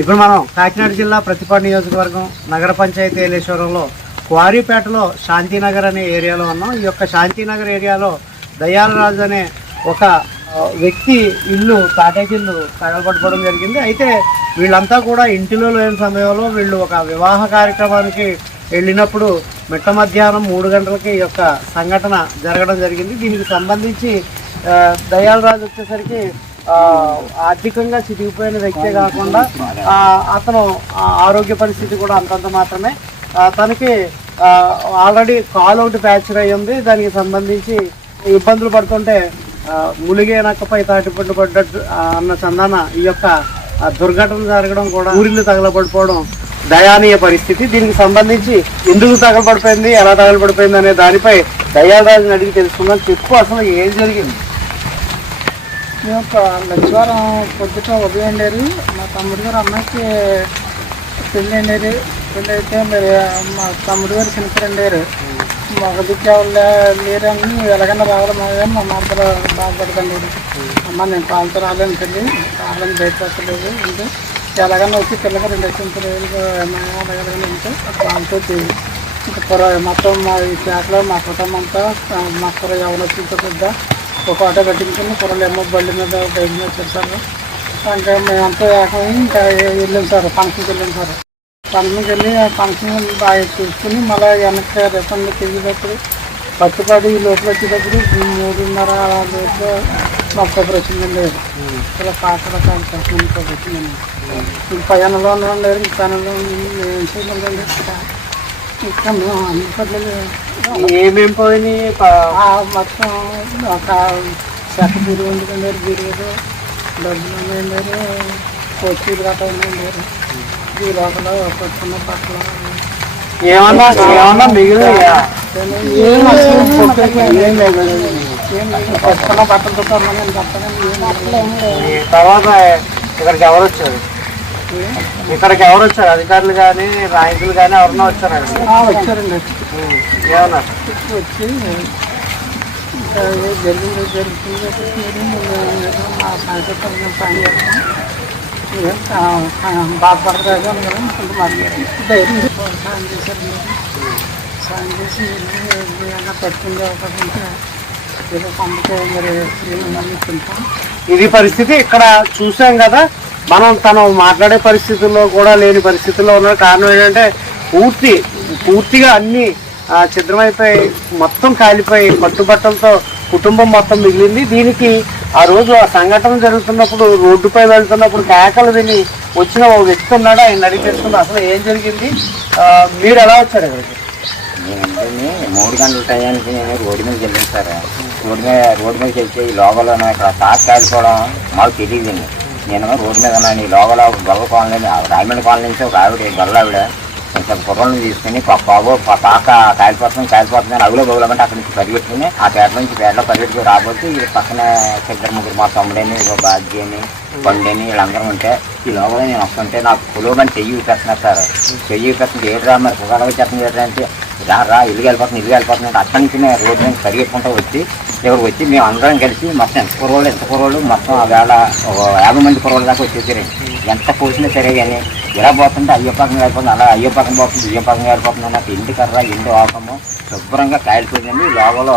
ఇప్పుడు మనం కాకినాడ జిల్లా ప్రతిపాడు నియోజకవర్గం నగర పంచాయతీ ఏలేశ్వరంలో క్వారీపేటలో శాంతినగర్ అనే ఏరియాలో ఉన్నాం. ఈ యొక్క శాంతినగర్ ఏరియాలో దయాలరాజు అనే ఒక వ్యక్తి ఇల్లు తాటేకి ఇల్లు తగలబడిపోవడం జరిగింది. అయితే వీళ్ళంతా కూడా ఇంటిలో లేని సమయంలో వీళ్ళు ఒక వివాహ కార్యక్రమానికి వెళ్ళినప్పుడు మిట్ట మధ్యాహ్నం మూడు గంటలకి ఈ యొక్క సంఘటన జరగడం జరిగింది. దీనికి సంబంధించి దయాలరాజు వచ్చేసరికి ఆర్థికంగా చితికిపోయిన వ్యక్తే కాకుండా అతను ఆ, ఆరోగ్య పరిస్థితి కూడా అంతంత మాత్రమే. తనకి ఆల్రెడీ కాల్ ఒకటి ఫ్రాక్చర్ అయ్యి ఉంది. దానికి సంబంధించి ఇబ్బందులు పడుతుంటే ములిగే నక్కపై తాటిపట్టు పడ్డట్టు అన్న సంధాన ఈ యొక్క దుర్ఘటన జరగడం కూడా ఊరిల్లు తగలబడిపోవడం దయానీయ పరిస్థితి. దీనికి సంబంధించి ఎందుకు తగలబడిపోయింది ఎలా తగలబడిపోయింది అనే దానిపై దయాదాన్ని అడిగి తెలుసుకుందాం. చెప్పు అసలు ఏం జరిగింది? మేము ఒక లక్షవారం పొద్దుట ఉదయం ఉండేది మా తమ్ముడు గారు అమ్మాయికి పెళ్ళి ఉండేది పెళ్ళి అయితే మరి మా తమ్ముడు గారు చిన్నప్పుడు ఉండేరు మగ దిక్కు లేరని ఎలాగైనా రావాలి మా మా మాత్రం బాధపడతాను. అమ్మ నేను పాలతో రాలేను పెళ్ళి రాలేని బయటపెట్టలేదు అంటే ఎలాగైనా వచ్చి పిల్లగా రెండు లక్షల రోజులు ఎలాగైనా ఉంటే పాలతో ఇంకా మొత్తం మా ఈ పేటలో మా కుటుంబం అంతా మా కూర ఎవరు వచ్చిందో పెద్ద ఒక ఆటో కట్టించుకుని పొరలు ఏమో బండి మీద బైక్ మీద వచ్చారు ఇంకా మేమంతా ఏకమై ఇంకా వెళ్ళాం సార్ ఫంక్షన్కి వెళ్ళాం సార్. ఫంక్షన్కి వెళ్ళి ఆ ఫంక్షన్ బాగా చూసుకుని మళ్ళీ వెనక్కి రిటర్న్ తిరిగేటప్పుడు పట్టుబడి లోపల వచ్చేటప్పుడు మూడున్నర అలా లోపల మా కొబ్బరి వచ్చిందండి ఇలా కాకడకాల కాకర వచ్చిందండి ఇంక పైనలో లేదు ఇంక పైనలో ఏం చేయాలండి ఇంకా మేము అందుకట్లేదు ఏమేం పోయినాయి? ఆ మొత్తం ఒక చెక్క బిరువు వండుకున్నారు బిరువులు డబ్బులు వండారు కొత్తీలు గట్రా వండారు ఈ లోపల చిన్న పట్ల ఏమన్నా ఏమన్నా మిగిలిన ఏం లేదు. తర్వాత ఇక్కడికి ఎవరు వచ్చారు? ఇక్కడికి ఎవరు వచ్చారు? అధికారులు కానీ నాయకులు కానీ ఎవరన్నా వచ్చారు వచ్చారండి. వచ్చి జరిగింది జరుగుతుంది మా పని చేస్తాం. ధైర్యం సాయం చేశారు సాయం చేసి అవకాశం ఉంటే ఏదో పంపితే మరి తింటాం ఇది పరిస్థితి ఇక్కడ చూసాం కదా. మనం తను మాట్లాడే పరిస్థితుల్లో కూడా లేని పరిస్థితుల్లో ఉన్న కారణం ఏంటంటే పూర్తి పూర్తిగా అన్ని ఛిద్రమైపోయి మొత్తం కాలిపోయి పట్టుబట్టలతో కుటుంబం మొత్తం మిగిలింది. దీనికి ఆ రోజు ఆ సంఘటన జరుగుతున్నప్పుడు రోడ్డుపై వెళ్తున్నప్పుడు కేకలు విని వచ్చిన ఓ వ్యక్తి ఉన్నాడు. ఆయన అడిగి అసలు ఏం జరిగింది? మీరు ఎలా వచ్చారు ఇక్కడికి మూడు గంటల టయానికి నేను రోడ్డు మీదకి వెళ్ళాను సార్. రోడ్డు మీద రోడ్డు మీదకి వెళ్తే ఈ నాకు ఇక్కడ కాలిపోవడం మాకు తెలియదండి నేను రోడ్డు మీద ఉన్నాను. ఈ లోగలో గొల్ల కాలనీ రాయమండ్రి కాలనీ నుంచి ఒక ఆవిడ గొల్ల ఆవిడ కొంచెం కుర్రలను తీసుకుని బాబు పాక కాలిపోతుంది కాలిపోతుంది అవిలో అగులో అక్కడి నుంచి పరిగెట్టుకుని ఆ పేట నుంచి పేటలో పరిగెట్టుకు రాబోతే ఈ పక్కన ఇద్దరు ముగ్గురు మా తమ్ముడని ఒక బాధ్య అని బండని వీళ్ళందరూ ఉంటే ఈ లోపల నేను వస్తుంటే నాకు పులోమని చెయ్యి ఊపేస్తున్నారు సార్. చెయ్యి ఊపేస్తుంది ఏడు రా మరి పుగాల వచ్చేస్తుంది ఏంటి అంటే రా రా ఇల్లు వెళ్ళిపోతుంది ఇల్లు వెళ్ళిపోతుంది అంటే అక్కడి నుంచి నేను రోడ్డు నుంచి పరిగెట్టుకుంటూ వచ్చి ఇక్కడికి వచ్చి మేము అందరం కలిసి మొత్తం ఎంత కుర్రోళ్ళు ఎంత కుర్రోళ్ళు మొత్తం ఆ వేళ ఒక యాభై మంది కుర్రోళ్ళ దాకా వచ్చేసారండి ఎంత పోసినా సరే కానీ ఇలా పోతుంటే అయ్యో పక్కన వెళ్ళిపోతుంది అలా అయ్యో పక్కన పోతుంది అయ్యో పక్కన వెళ్ళిపోతుంది నాకు ఎండు కర్ర ఎండు ఆకము శుభ్రంగా కాయలిపోయిందండి లోపల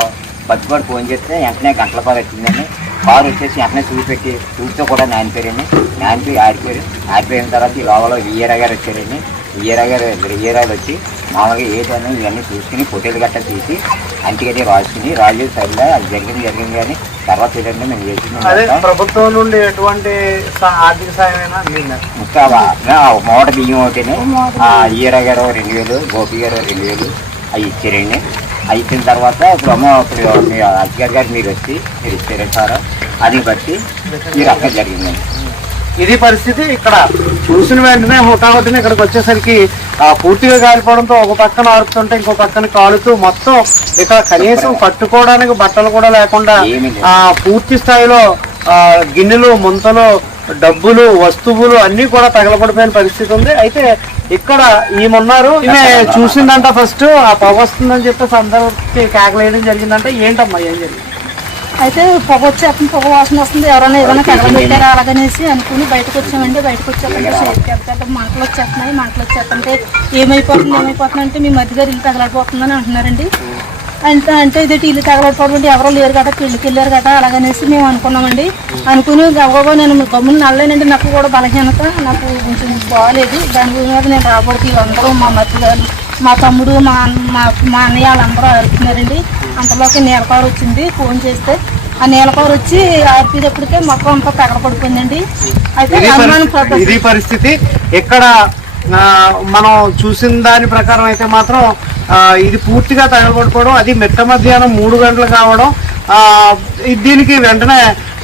పచ్చిపాడు ఫోన్ చేస్తే వెంటనే గంటల పాలు వచ్చిందండి కారు వచ్చేసి వెంటనే చూపెట్టి చూపుతో కూడా నానిపోయారండి నానిపోయి ఆడిపోయారు ఆడిపోయిన తర్వాత ఈ లోపల వియ్యరా గారు వచ్చారండి. వియ్యరా గారు ఇద్దరు వచ్చి మామూలుగా ఏదైనా ఇవన్నీ చూసుకుని ఫోటోలు గట్రా తీసి అంటిగట్టి రాసుకుని రాజు సరిగా అది జరిగింది జరిగింది కానీ తర్వాత ఏంటంటే మేము చేసింది ప్రభుత్వం నుండి ఎటువంటి ఆర్థిక ఒక మూట బియ్యం ఒకటిని ఆ ఈర గారు రెండు వేలు గోపి గారు రెండు వేలు అవి ఇచ్చారండి. అవి ఇచ్చిన తర్వాత ఇప్పుడు అమ్మ ఇప్పుడు మీ అధికారి గారు మీరు వచ్చి మీరు ఇచ్చారు సార్? అది బట్టి మీరు అక్కడ జరిగిందండి. ఇది పరిస్థితి ఇక్కడ. చూసిన వెంటనే హుటాహుటిన ఇక్కడికి వచ్చేసరికి పూర్తిగా కాలిపోవడంతో ఒక పక్కన ఆరుతుంటే ఇంకో పక్కన కాలుతూ మొత్తం ఇక్కడ కనీసం కట్టుకోవడానికి బట్టలు కూడా లేకుండా. ఆ పూర్తి స్థాయిలో ఆ, గిన్నెలు ముంతలు డబ్బులు వస్తువులు అన్ని కూడా తగలబడిపోయిన పరిస్థితి ఉంది. అయితే ఇక్కడ ఈమెన్నారు. ఈమె చూసిందంట ఫస్ట్ ఆ పొగ వస్తుందని చెప్పేసి అందరికి కేకలేయడం జరిగిందంటే ఏంటమ్మా ఏం జరిగింది? అయితే పొగ వచ్చేస్తుంది పొగ వాసన వస్తుంది ఎవరైనా ఏదైనా తగలబెట్టారా అలాగనేసి అనుకుని బయటకు వచ్చామండి. బయటకు వచ్చాకంటే పెద్ద పెద్ద మంటలు వచ్చేస్తున్నాయి మంటలు వచ్చేస్తుంటే ఏమైపోతుంది ఏమైపోతుంది అంటే మీ మధ్య గారు ఇల్లు తగలడిపోతుందని అంటున్నారండి. అంటే అంటే ఇదే ఇల్లు అంటే ఎవరో లేరు కదా పెళ్ళికి వెళ్ళారు కదా అలాగనేసి మేము అనుకున్నామండి. అనుకుని గబగబా నేను గమ్మున నల్లేనండి నాకు కూడా బలహీనత నాకు కొంచెం బాగాలేదు దాని మీద నేను రాబడికి వీళ్ళందరూ మా మధ్య గారు మా తమ్ముడు మా అన్న- మా మా అన్నయ్య వాళ్ళందరూ అడుగుతున్నారండి అంతలోకి నీలకవర్ వచ్చింది. ఫోన్ చేస్తే ఆ నీలకవర్ వచ్చి ఆర్పేటప్పటికే మొత్తం అంతా తగలపడిపోయిందండి అయితే ఇది పరిస్థితి. ఎక్కడ మనం చూసిన దాని ప్రకారం అయితే మాత్రం ఇది పూర్తిగా తగలబడిపోవడం అది మెట్ట మధ్యాహ్నం మూడు గంటలు కావడం దీనికి వెంటనే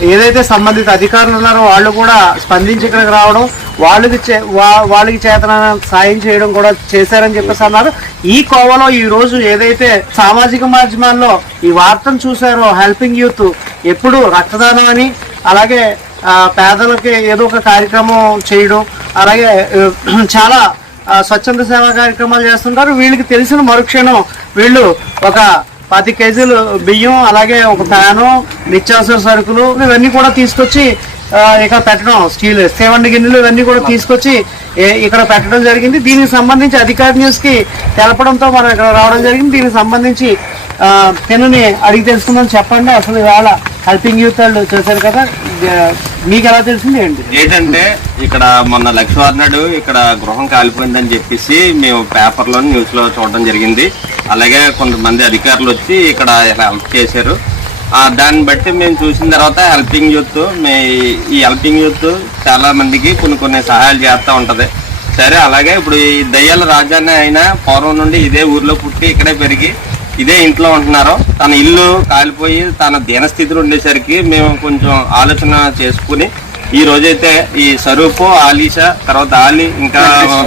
ఏదైతే సంబంధిత అధికారులు ఉన్నారో వాళ్ళు కూడా స్పందించి ఇక్కడికి రావడం వాళ్ళకి చే- వా- వాళ్ళకి చేతన సాయం చేయడం కూడా చేశారని చెప్పేసి అన్నారు. ఈ కోవలో ఈ రోజు ఏదైతే సామాజిక మాధ్యమాల్లో ఈ వార్తను చూసారో హెల్పింగ్ యూత్ ఎప్పుడు రక్తదానం అని అలాగే పేదలకి ఏదో ఒక కార్యక్రమం చేయడం అలాగే చాలా స్వచ్ఛంద సేవా కార్యక్రమాలు చేస్తుంటారు. వీళ్ళకి తెలిసిన మరుక్షణం వీళ్ళు ఒక పది కేజీలు బియ్యం అలాగే ఒక ఫ్యాను నిత్యావసర సరుకులు ఇవన్నీ కూడా తీసుకొచ్చి ఇక్కడ పెట్టడం స్టీల్ సేవండి గిన్నెలు ఇవన్నీ కూడా తీసుకొచ్చి ఇక్కడ పెట్టడం జరిగింది. దీనికి సంబంధించి అధికారి న్యూస్కి తెలపడంతో మనం ఇక్కడ రావడం జరిగింది. దీనికి సంబంధించి ఆ, అడిగి తెలుసుకుందాం చెప్పండి. అసలు ఇవాళ హెల్పింగ్ యూత్ వాళ్ళు చేశారు కదా మీకు ఎలా తెలిసింది ఏంటి? ఏంటంటే ఇక్కడ మొన్న లక్ష్మీవారం నాడు ఇక్కడ గృహం కాలిపోయిందని చెప్పేసి మేము పేపర్లో న్యూస్లో చూడడం జరిగింది. అలాగే కొంతమంది అధికారులు వచ్చి ఇక్కడ హెల్ప్ చేశారు. దాన్ని బట్టి మేము చూసిన తర్వాత హెల్పింగ్ యూత్ మే ఈ హెల్పింగ్ యూత్ చాలా మందికి కొన్ని కొన్ని సహాయాలు చేస్తూ ఉంటది. సరే అలాగే ఇప్పుడు ఈ దయ్యాల రాజాన్ని అయినా పూర్వం నుండి ఇదే ఊర్లో పుట్టి ఇక్కడే పెరిగి ఇదే ఇంట్లో ఉంటున్నారు. తన ఇల్లు కాలిపోయి తన దీనస్థితిలో ఉండేసరికి మేము కొంచెం ఆలోచన చేసుకుని ఈ రోజైతే ఈ స్వరూపు ఆలీషా తర్వాత ఆలి ఇంకా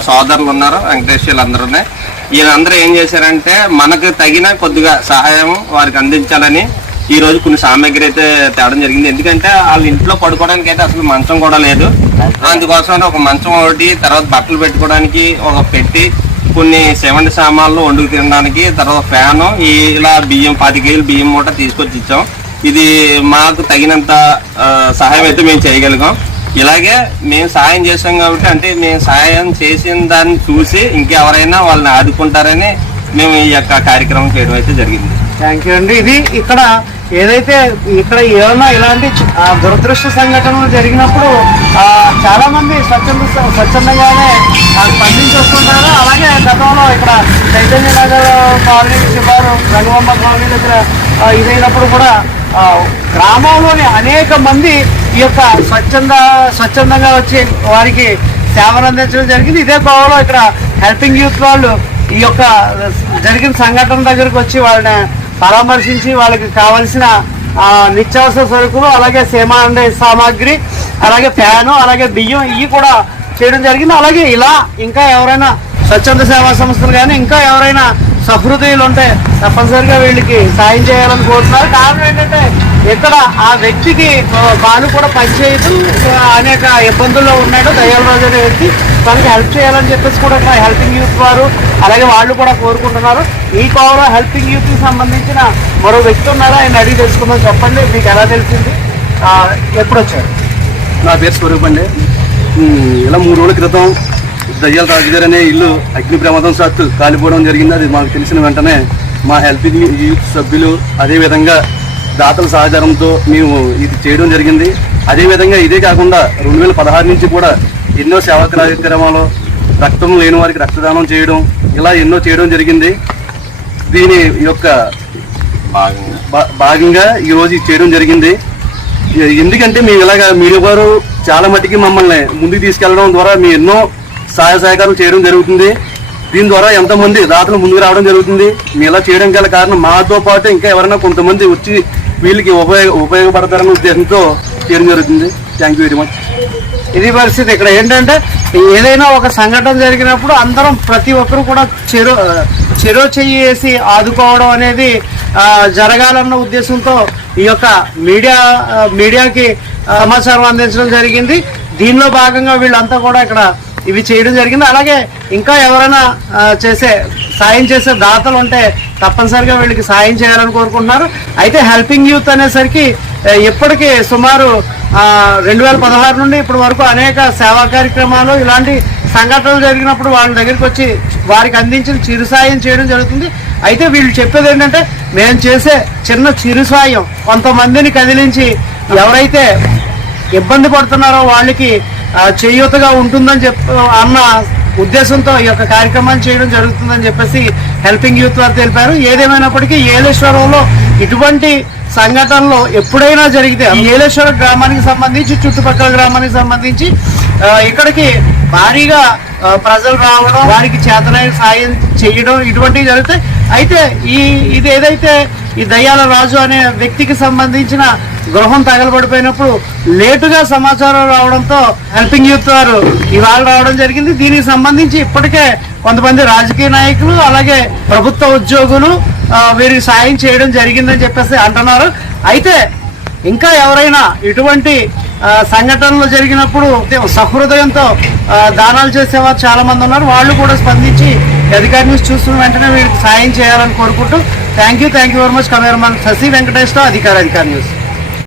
సోదరులు ఉన్నారు వెంకటేష్ వీళ్ళందరూ వీళ్ళందరూ ఏం చేశారంటే మనకు తగిన కొద్దిగా సహాయం వారికి అందించాలని ఈ రోజు కొన్ని సామాగ్రి అయితే తేవడం జరిగింది. ఎందుకంటే వాళ్ళ ఇంట్లో పడుకోవడానికి అయితే అసలు మంచం కూడా లేదు. అందుకోసం ఒక మంచం ఒకటి తర్వాత బట్టలు పెట్టుకోవడానికి ఒక పెట్టి కొన్ని సెవెంటీ సామాన్లు వండుకు తినడానికి తర్వాత ఫ్యాను ఇలా బియ్యం పది కేజీలు బియ్యం మూట తీసుకొచ్చి ఇచ్చాం. ఇది మాకు తగినంత సహాయం అయితే మేము చేయగలిగాం. ఇలాగే మేము సాయం చేసాం కాబట్టి అంటే మేము సహాయం చేసిన దాన్ని చూసి ఇంకెవరైనా వాళ్ళని ఆదుకుంటారని మేము ఈ యొక్క కార్యక్రమం చేయడం అయితే జరిగింది. థ్యాంక్ యూ అండి. ఇది ఇక్కడ ఏదైతే ఇక్కడ ఏమన్నా ఇలాంటి దురదృష్ట సంఘటనలు జరిగినప్పుడు చాలా మంది స్వచ్ఛంద స్వచ్ఛందంగానే స్పందించి వస్తుంటారు అలాగే గతంలో ఇక్కడ చైతన్య నగర్ కాలనీ శివారు రఘువమ్మ కాలనీ దగ్గర ఇదైనప్పుడు కూడా గ్రామంలోని అనేక మంది ఈ యొక్క స్వచ్ఛంద స్వచ్ఛందంగా వచ్చి వారికి సేవలు అందించడం జరిగింది. ఇదే కోవలో ఇక్కడ హెల్పింగ్ యూత్ వాళ్ళు ఈ యొక్క జరిగిన సంఘటన దగ్గరకు వచ్చి వాళ్ళని పరామర్శించి వాళ్ళకి కావలసిన నిత్యావసర సరుకులు అలాగే సేమాండ సామాగ్రి అలాగే ఫ్యాను అలాగే బియ్యం ఇవి కూడా చేయడం జరిగింది. అలాగే ఇలా ఇంకా ఎవరైనా స్వచ్ఛంద సేవా సంస్థలు కానీ ఇంకా ఎవరైనా సహృదయులు ఉంటే తప్పనిసరిగా వీళ్ళకి సాయం చేయాలని కోరుతున్నారు. కారణం ఏంటంటే ఇక్కడ ఆ వ్యక్తికి బాలు కూడా పనిచేయదు. అనేక ఇబ్బందుల్లో ఉన్నాడు. దయాలరాజు అనే వ్యక్తి తనకి హెల్ప్ చేయాలని చెప్పేసి కూడా ఇక్కడ హెల్పింగ్ యూత్ వారు అలాగే వాళ్ళు కూడా కోరుకుంటున్నారు. ఈ కోవలో హెల్పింగ్ యూత్కి సంబంధించిన మరో వ్యక్తి ఉన్నారా? ఆయన అడిగి తెలుసుకుందాం. చెప్పండి. మీకు ఎలా తెలిసింది? ఎప్పుడు వచ్చారు నా పేరు స్వరూప్ అండి. ఇలా మూడు రోజుల క్రితం దయ్యాల రాజుగారనే అనే ఇల్లు అగ్ని ప్రమాదం సత్తు కాలిపోవడం జరిగింది. అది మాకు తెలిసిన వెంటనే మా హెల్త్ యూత్ సభ్యులు అదేవిధంగా దాతల సహకారంతో మేము ఇది చేయడం జరిగింది. అదేవిధంగా ఇదే కాకుండా రెండు వేల పదహారు నుంచి కూడా ఎన్నో సేవా కార్యక్రమాలు రక్తం లేని వారికి రక్తదానం చేయడం ఇలా ఎన్నో చేయడం జరిగింది. దీని యొక్క భాగంగా భా- భాగంగా ఇది చేయడం జరిగింది. ఎందుకంటే మేము ఇలాగా మీడియా వారు చాలా మటుకి మమ్మల్ని ముందుకు తీసుకెళ్ళడం ద్వారా మేము ఎన్నో సహాయ సహకారం చేయడం జరుగుతుంది. దీని ద్వారా ఎంతమంది దాతలు ముందుకు రావడం జరుగుతుంది. ఇలా చేయడం గల కారణం మాతో పాటు ఇంకా ఎవరైనా కొంతమంది వచ్చి వీళ్ళకి ఉపయోగ ఉపయోగపడతారనే ఉద్దేశంతో చేయడం జరుగుతుంది. థ్యాంక్ యూ వెరీ మచ్ ఇది పరిస్థితి ఇక్కడ ఏంటంటే ఏదైనా ఒక సంఘటన జరిగినప్పుడు అందరం ప్రతి ఒక్కరు కూడా చెరో చెరో చెయ్యి వేసి ఆదుకోవడం అనేది జరగాలన్న ఉద్దేశంతో ఈ యొక్క మీడియా మీడియాకి సమాచారం అందించడం జరిగింది. దీనిలో భాగంగా వీళ్ళంతా కూడా ఇక్కడ ఇవి చేయడం జరిగింది. అలాగే ఇంకా ఎవరైనా చేసే సాయం చేసే దాతలు ఉంటే తప్పనిసరిగా వీళ్ళకి సాయం చేయాలని కోరుకుంటున్నారు. అయితే హెల్పింగ్ యూత్ అనేసరికి ఇప్పటికీ సుమారు రెండు వేల పదహారు నుండి ఇప్పటి వరకు అనేక సేవా కార్యక్రమాలు ఇలాంటి సంఘటనలు జరిగినప్పుడు వాళ్ళ దగ్గరికి వచ్చి వారికి అందించిన చిరు సాయం చేయడం జరుగుతుంది. అయితే వీళ్ళు చెప్పేది ఏంటంటే మేము చేసే చిన్న చిరు సాయం కొంతమందిని కదిలించి ఎవరైతే ఇబ్బంది పడుతున్నారో వాళ్ళకి చేయూతగా ఉంటుందని చెప్ అన్న ఉద్దేశంతో ఈ యొక్క కార్యక్రమాన్ని చేయడం జరుగుతుందని చెప్పేసి హెల్పింగ్ యూత్ వారు తెలిపారు. ఏదేమైనప్పటికీ ఏలేశ్వరంలో ఇటువంటి సంఘటనలు ఎప్పుడైనా జరిగితే ఈ ఏలేశ్వరం గ్రామానికి సంబంధించి చుట్టుపక్కల గ్రామానికి సంబంధించి ఇక్కడికి భారీగా ప్రజలు రావడం వారికి చేతనైన సాయం చేయడం ఇటువంటివి జరుగుతాయి. అయితే ఈ ఇది ఏదైతే ఈ దయ్యాల రాజు అనే వ్యక్తికి సంబంధించిన గృహం తగలబడిపోయినప్పుడు లేటుగా సమాచారం రావడంతో హెల్పింగ్ యూత్ వారు ఇవాళ రావడం జరిగింది. దీనికి సంబంధించి ఇప్పటికే కొంతమంది రాజకీయ నాయకులు అలాగే ప్రభుత్వ ఉద్యోగులు వీరికి సాయం చేయడం జరిగిందని చెప్పేసి అంటున్నారు. అయితే ఇంకా ఎవరైనా ఇటువంటి సంఘటనలు జరిగినప్పుడు సహృదయంతో దానాలు చేసేవారు చాలా మంది ఉన్నారు. వాళ్ళు కూడా స్పందించి అధికారి న్యూస్ చూస్తున్న వెంటనే వీరికి సాయం చేయాలని కోరుకుంటూ thank you thank you very much. Cameraman Shashi వెంకటేష్తో అధికార అధికారి న్యూస్.